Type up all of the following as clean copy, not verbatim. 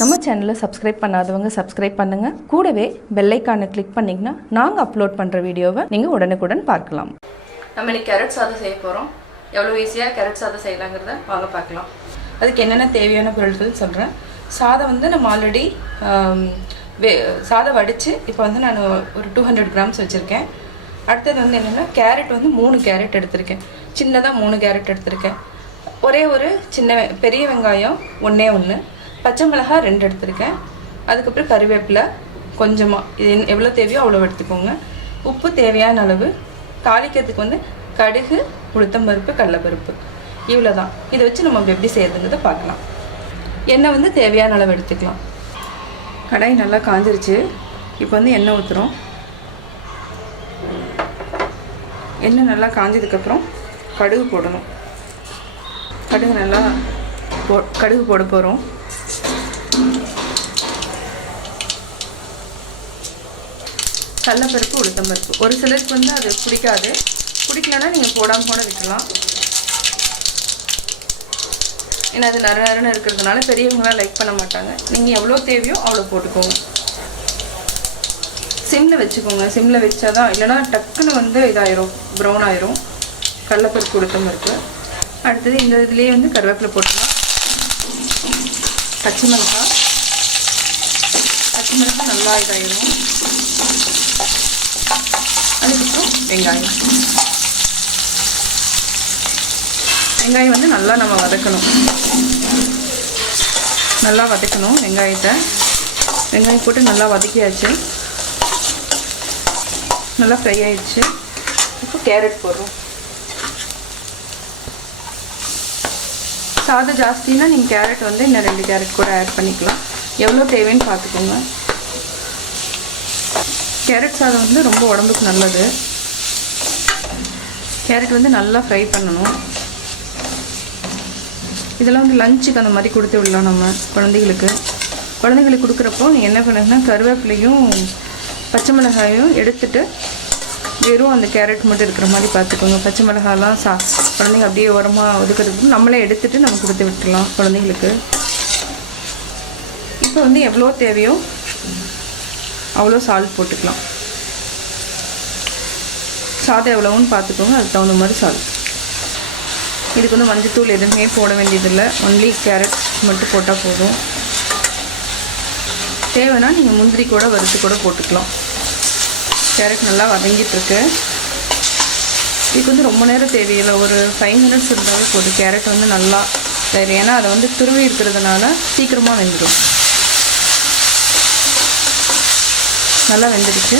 நம்ம சேனலை சப்ஸ்கிரைப் பண்ணாதவங்க சப்ஸ்கிரைப் பண்ணுங்கள். கூடவே பெல் ஐக்கானை கிளிக் பண்ணிங்கன்னா நாங்கள் அப்லோட் பண்ணுற வீடியோவை நீங்கள் உடனுக்குடன் பார்க்கலாம். நம்ம இன்னைக்கு கேரட் சாதம் செய்ய போகிறோம். எவ்வளோ ஈஸியாக கேரட் சாதம் செய்யலாங்கிறத வாங்க பார்க்கலாம். அதுக்கு என்னென்ன தேவையான பொருட்கள் சொல்கிறேன். சாதம் வந்து நம்ம ஆல்ரெடி சாதம் வடித்து இப்போ வந்து நான் ஒரு 200 கிராம்ஸ் வச்சுருக்கேன். அடுத்தது வந்து என்னென்னா கேரட் வந்து 3 கேரட் எடுத்திருக்கேன். சின்னதாக 3 கேரட் எடுத்திருக்கேன். ஒரே ஒரு பெரிய வெங்காயம் 1 பச்சை மிளகாய் 2 எடுத்திருக்கேன். அதுக்கப்புறம் கறிவேப்பிலை கொஞ்சமாக, இது எவ்வளோ தேவையோ அவ்வளோ எடுத்துக்கோங்க. உப்பு தேவையான அளவு. தாளிக்கிறதுக்கு வந்து கடுகு, உளுத்தம்பருப்பு, கடலைப்பருப்பு, இவ்வளோ தான். இதை வச்சு நம்ம எப்படி செய்யறதுங்கிறத பார்க்கலாம். எண்ணெய் வந்து தேவையான அளவு எடுத்துக்கலாம். கடாய் நல்லா காஞ்சிருச்சு. இப்போ வந்து எண்ணெய் ஊற்றுறோம். எண்ணெய் நல்லா காஞ்சதுக்கப்புறம் கடுகு போடணும். கடுகு போட போகிறோம். கடலைப்பருப்பு, உளுத்தம்பருப்பு. ஒரு சிலருக்கு வந்து அது பிடிக்கலன்னா நீங்கள் போடாமல் கூட விட்டுலாம். ஏன்னா அது நறுன்னு இருக்கிறதுனால பெரியவங்களாம் லைக் பண்ண மாட்டாங்க. நீங்கள் எவ்வளோ தேவையோ அவ்வளோ போட்டுக்கோங்க. சிம்மில் வச்சுக்கோங்க. சிம்மில் வச்சாதான், இல்லைனா டக்குன்னு வந்து இதாயிரும், ப்ரௌன் ஆயிரும். கடலைப்பருப்பு, உளுத்தம்பருப்பு. அடுத்தது இந்த இதுலேயே வந்து கருவேப்பிலை போட்டுக்கலாம். பச்சை மிளகாய் நல்லா இதாயிரும். அதுக்கப்புறம் வெங்காயம் வந்து நல்லா நம்ம வதக்கணும். வெங்காயத்தை வெங்காயம் போட்டு நல்லா வதக்கியாச்சு. நல்லா ஃப்ரை ஆயிடுச்சு. இப்போ கேரட் போடுறோம். சாதம் ஜாஸ்தின்னா நீங்கள் கேரட் வந்து இன்னும் 2 கேரட் கூட ஆட் பண்ணிக்கலாம். எவ்வளோ தேவைன்னு பார்த்துக்கோங்க. கேரட் சாதம் வந்து ரொம்ப உடம்புக்கு நல்லது. கேரட் வந்து நல்லா ஃப்ரை பண்ணணும். இதெல்லாம் வந்து லஞ்சுக்கு அந்த மாதிரி கொடுத்து விடலாம் நம்ம குழந்தைங்களுக்கு கொடுக்குறப்போ நீங்கள் என்ன பண்ணுங்கன்னா கருவேப்பிலையும் பச்சை மிளகாயும் எடுத்துட்டு வெறும் அந்த கேரட் மட்டும் இருக்கிற மாதிரி பார்த்துக்கோங்க. பச்சை மிளகாலாம் குழந்தைங்க அப்படியே உரமாக ஒதுக்கிறதுக்கு நம்மளே எடுத்துகிட்டு நம்ம கொடுத்து விட்டுடலாம் குழந்தைங்களுக்கு. இப்போ வந்து எவ்வளோ தேவையோ அவ்வளோ சால்ட் போட்டுக்கலாம். சாதம் எவ்வளோன்னு பார்த்துக்கோங்க. அதுக்கு தகுந்த மாதிரி சால்ட். இதுக்கு வந்து மஞ்சத்தூள் எதுவுமே போட வேண்டியதில்லை. ஒன்லி கேரட் மட்டும் போட்டால் போதும். தேவைன்னா நீங்கள் முந்திரி கூட வறுத்து கூட போட்டுக்கலாம். கேரட் நல்லா வதங்கிட்டுருக்கு. இதுக்கு வந்து ரொம்ப நேரம் தேவையில்லை. ஒரு 5 மினிட்ஸ் இருந்தாலே போதும். கேரட் வந்து நல்லா தேவை. ஏன்னா அதை வந்து துருவி இருக்கிறதுனால சீக்கிரமாக வெந்துடும். நல்லா வெந்துடுச்சு.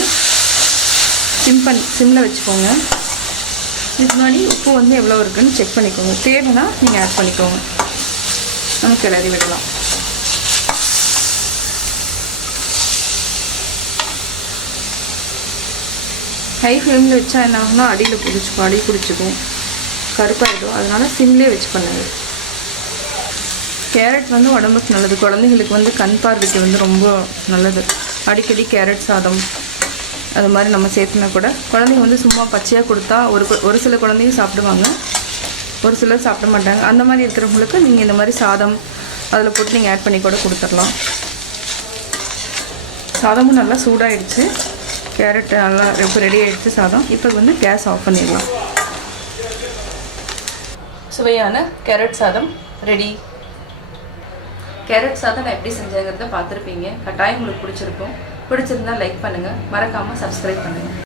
சிம்மில் வச்சுக்கோங்க. இதுக்கு முன்னாடி உப்பு வந்து எவ்வளோ இருக்குதுன்னு செக் பண்ணிக்கோங்க. தேவைன்னா நீங்கள் ஆட் பண்ணிக்கோங்க. நம்ம கிளறி விடலாம். ஹை ஃப்ளேமில் வச்சா என்ன ஆகும்னா அடி பிடிச்சிக்கும், கருப்பாயிடும். அதனால் சிம்லேயே வச்சு பண்ணுங்க. கேரட் வந்து உடம்புக்கு நல்லது. குழந்தைங்களுக்கு வந்து கண் பார்வைக்கு வந்து ரொம்ப நல்லது. அடிக்கடி கேரட் சாதம் அது மாதிரி நம்ம சேர்த்துனா கூட குழந்தைங்க வந்து சும்மா பச்சையாக கொடுத்தா ஒரு சில குழந்தைங்க சாப்பிடுவாங்க, ஒரு சிலர் சாப்பிட மாட்டாங்க. அந்த மாதிரி இருக்கிறவங்களுக்கு நீங்கள் இந்த மாதிரி சாதம் அதில் போட்டு நீங்கள் ஆட் பண்ணி கூட கொடுத்துடலாம். சாதமும் நல்லா சூடாகிடுச்சு. கேரட் நல்லா இப்போ ரெடி ஆகிடுச்சு சாதம். இப்போ வந்து கேஸ் ஆஃப் பண்ணிடலாம். சுவையான கேரட் சாதம் ரெடி. கேரட் சாதம் நான் எப்படி செஞ்சேங்கிறத பார்த்துருப்பீங்க. கட்டாயம் உங்களுக்கு பிடிச்சிருக்கும். பிடிச்சிருந்தா லைக் பண்ணுங்கள். மறக்காமல் சப்ஸ்கிரைப் பண்ணுங்கள்.